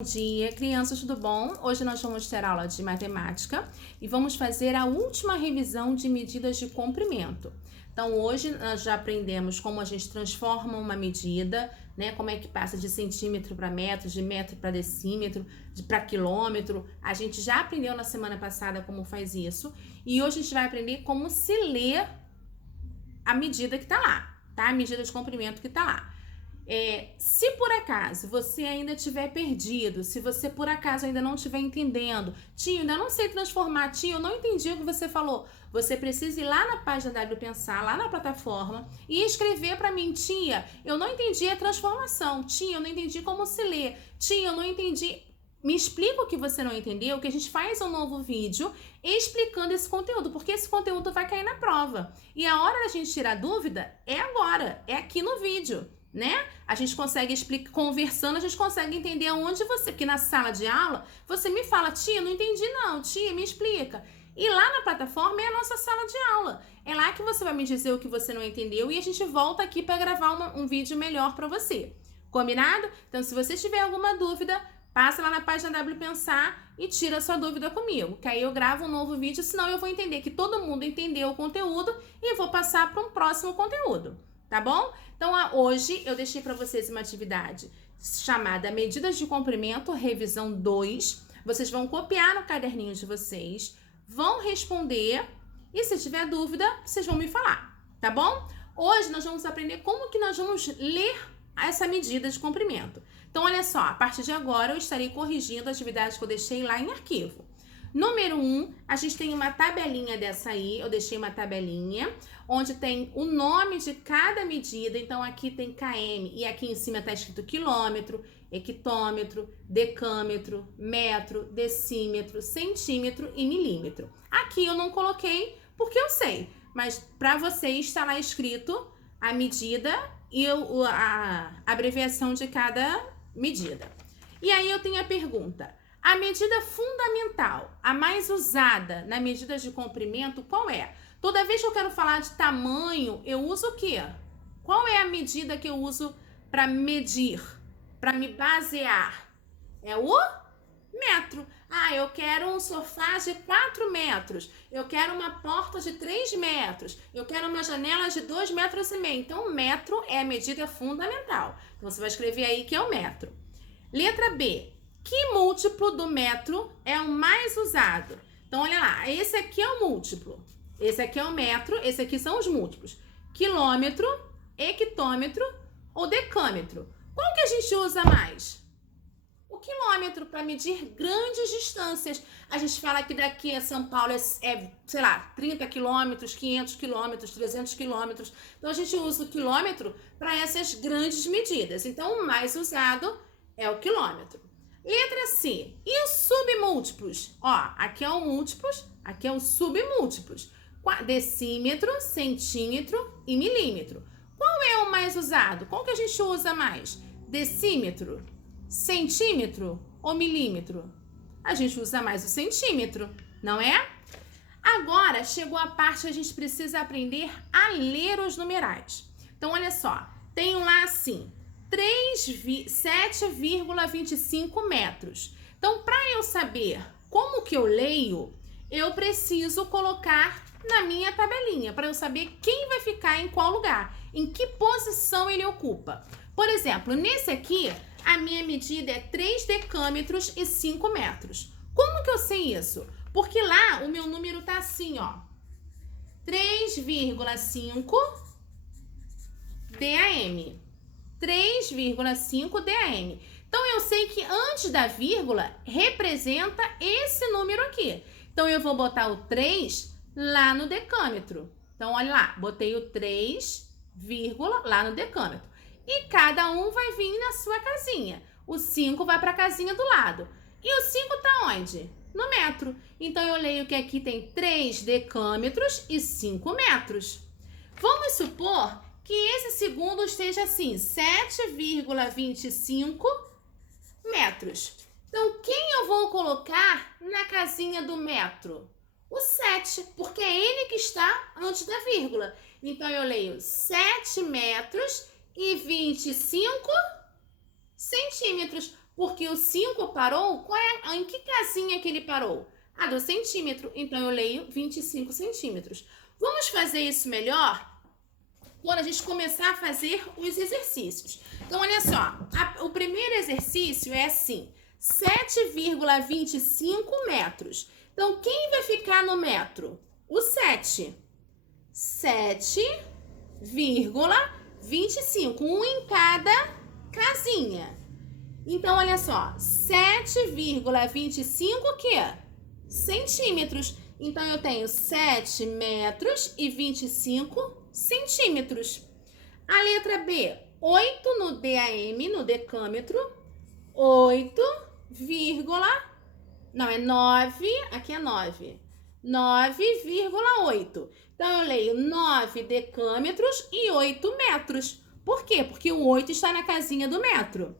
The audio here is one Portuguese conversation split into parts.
Bom dia, crianças, tudo bom? Hoje nós vamos ter aula de matemática e vamos fazer a última revisão de medidas de comprimento. Então, hoje nós já aprendemos como a gente transforma uma medida, né? Como é que passa de centímetro para metro, de metro para decímetro, para quilômetro. A gente já aprendeu na semana passada como faz isso e hoje a gente vai aprender como se lê a medida que está lá, tá? A medida de comprimento que está lá. Se por acaso você ainda estiver perdido, se você por acaso ainda não estiver entendendo, tia, ainda não sei transformar, tia, eu não entendi o que você falou, você precisa ir lá na página da Pensar, lá na plataforma e escrever para mim, tia, eu não entendi a transformação, tia, eu não entendi como se lê, tia, eu não entendi. Me explica o que você não entendeu, que a gente faz um novo vídeo explicando esse conteúdo, porque esse conteúdo vai cair na prova. E a hora da gente tirar dúvida é agora, é aqui no vídeo, né? A gente consegue explicar, conversando, a gente consegue entender aonde você, porque na sala de aula, você me fala, tia, não entendi não, tia, me explica. E lá na plataforma é a nossa sala de aula. É lá que você vai me dizer o que você não entendeu e a gente volta aqui para gravar um vídeo melhor para você. Combinado? Então, se você tiver alguma dúvida, passa lá na página Pensar e tira a sua dúvida comigo, que aí eu gravo um novo vídeo, senão eu vou entender que todo mundo entendeu o conteúdo e eu vou passar para um próximo conteúdo, tá bom? Então, hoje eu deixei para vocês uma atividade chamada Medidas de Comprimento, revisão 2. Vocês vão copiar no caderninho de vocês, vão responder e se tiver dúvida, vocês vão me falar, tá bom? Hoje nós vamos aprender como que nós vamos ler essa medida de comprimento. Então, olha só, a partir de agora eu estarei corrigindo a atividade que eu deixei lá em arquivo. Número 1, a gente tem uma tabelinha dessa aí, eu deixei uma tabelinha, onde tem o nome de cada medida, então aqui tem km e aqui em cima está escrito quilômetro, hectômetro, decâmetro, metro, decímetro, centímetro e milímetro. Aqui eu não coloquei porque eu sei, mas para vocês está lá escrito a medida e a abreviação de cada medida. E aí eu tenho a pergunta: a medida fundamental, a mais usada na medida de comprimento, qual é? Toda vez que eu quero falar de tamanho, eu uso o quê? Qual é a medida que eu uso para medir, para me basear? É o metro. Ah, eu quero um sofá de 4 metros, eu quero uma porta de 3 metros, eu quero uma janela de 2,5 metros. Então, o metro é a medida fundamental. Então, você vai escrever aí que é o metro. Letra B. Que múltiplo do metro é o mais usado? Então, olha lá, esse aqui é o múltiplo. Esse aqui é o metro, esse aqui são os múltiplos. Quilômetro, hectômetro ou decâmetro. Qual que a gente usa mais? O quilômetro, para medir grandes distâncias. A gente fala que daqui a São Paulo sei lá, 30 quilômetros, 500 quilômetros, 300 quilômetros. Então, a gente usa o quilômetro para essas grandes medidas. Então, o mais usado é o quilômetro. Letra C. E os submúltiplos? Ó, aqui é o múltiplos, aqui é o submúltiplos. Decímetro, centímetro e milímetro. Qual é o mais usado? Qual que a gente usa mais? Decímetro, centímetro ou milímetro? A gente usa mais o centímetro, não é? Agora chegou a parte que a gente precisa aprender a ler os numerais. Então, olha só, tem lá assim, 7,25 metros. Então, para eu saber como que eu leio, eu preciso colocar na minha tabelinha, para eu saber quem vai ficar em qual lugar, em que posição ele ocupa. Por exemplo, nesse aqui, a minha medida é 3 decâmetros e 5 metros. Como que eu sei isso? Porque lá o meu número tá assim, ó, 3,5 DAM. 3,5 DAM. Então, eu sei que antes da vírgula representa esse número aqui. Então, eu vou botar o 3 lá no decâmetro. Então, olha lá, botei o 3, lá no decâmetro. E cada um vai vir na sua casinha. O 5 vai para a casinha do lado. E o 5 tá onde? No metro. Então, eu leio que aqui tem 3 decâmetros e 5 metros. Vamos supor que esse segundo esteja assim, 7,25 metros. Então, quem eu vou colocar na casinha do metro? O 7, porque é ele que está antes da vírgula. Então, eu leio 7 metros e 25 centímetros. Porque o 5 parou, em que casinha que ele parou? A do centímetro, então eu leio 25 centímetros. Vamos fazer isso melhor quando a gente começar a fazer os exercícios. Então, olha só, o primeiro exercício é assim, 7,25 metros. Então, quem vai ficar no metro? O 7. 7,25, um em cada casinha. Então, olha só, 7,25 o quê? Centímetros. Então, eu tenho 7 metros e 25 centímetros. A letra B, 8 no DAM, no decâmetro, 8, não, é 9, aqui é 9, 9,8. Então, eu leio 9 decâmetros e 8 metros. Por quê? Porque o 8 está na casinha do metro.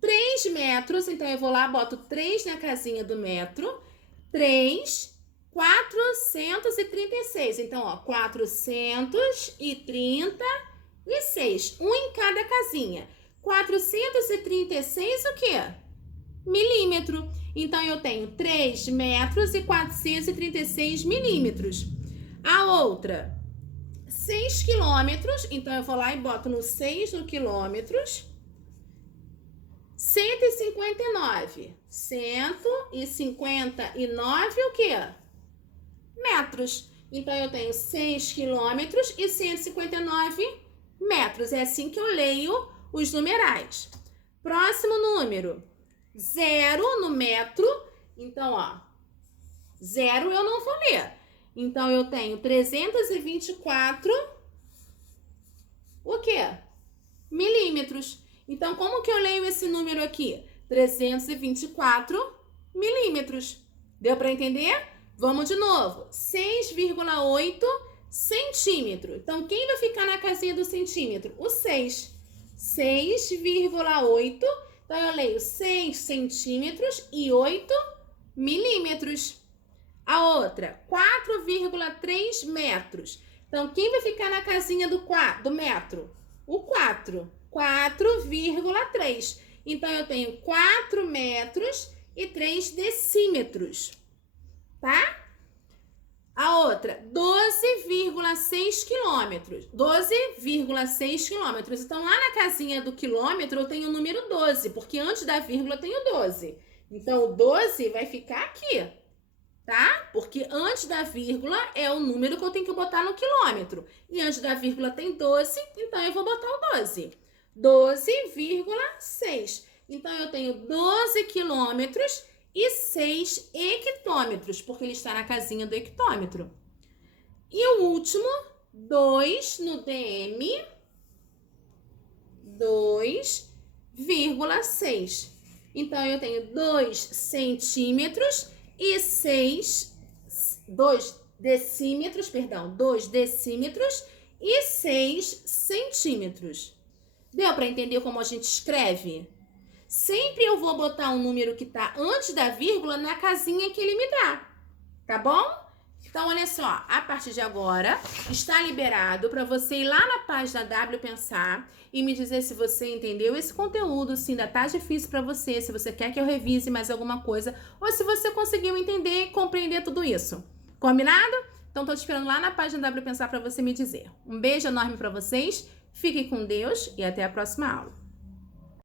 3 metros, então eu vou lá, boto 3 na casinha do metro. 3, 436. Então, ó, 436. Um em cada casinha. 436 o quê? Milímetro. Então, eu tenho 3 metros e 436 milímetros. A outra, 6 quilômetros. Então, eu vou lá e boto no 6 no quilômetros. 159. 159 o quê? Metros. Então, eu tenho 6 quilômetros e 159 metros. É assim que eu leio os numerais. Próximo número. 0 no metro. Então, ó. 0 eu não vou ler. Então, eu tenho 324 o quê? Milímetros. Então, como que eu leio esse número aqui? 324 milímetros. Deu para entender? Vamos de novo. 6,8 centímetro. Então, quem vai ficar na casinha do centímetro? O 6. 6,8. Então, eu leio 6 centímetros e 8 milímetros. A outra, 4,3 metros. Então, quem vai ficar na casinha do metro? O 4. 4,3. Então, eu tenho 4 metros e 3 decímetros, tá? A outra, 12,6 quilômetros. 12,6 quilômetros. Então, lá na casinha do quilômetro, eu tenho o número 12, porque antes da vírgula eu tenho 12. Então, o 12 vai ficar aqui, tá? Porque antes da vírgula é o número que eu tenho que botar no quilômetro. E antes da vírgula tem 12, então eu vou botar o 12. 12,6. Então, eu tenho 12 quilômetros e 6 hectômetros, porque ele está na casinha do hectômetro. E o último, 2 no DM, 2,6. Então, eu tenho 2 centímetros e 2 decímetros e 6 centímetros. Deu para entender como a gente escreve? Sempre eu vou botar um número que está antes da vírgula na casinha que ele me dá, tá bom? Então, olha só, a partir de agora está liberado para você ir lá na página W Pensar e me dizer se você entendeu esse conteúdo, se ainda tá difícil para você, se você quer que eu revise mais alguma coisa ou se você conseguiu entender e compreender tudo isso. Combinado? Então, tô te esperando lá na página W Pensar para você me dizer. Um beijo enorme para vocês, fiquem com Deus e até a próxima aula.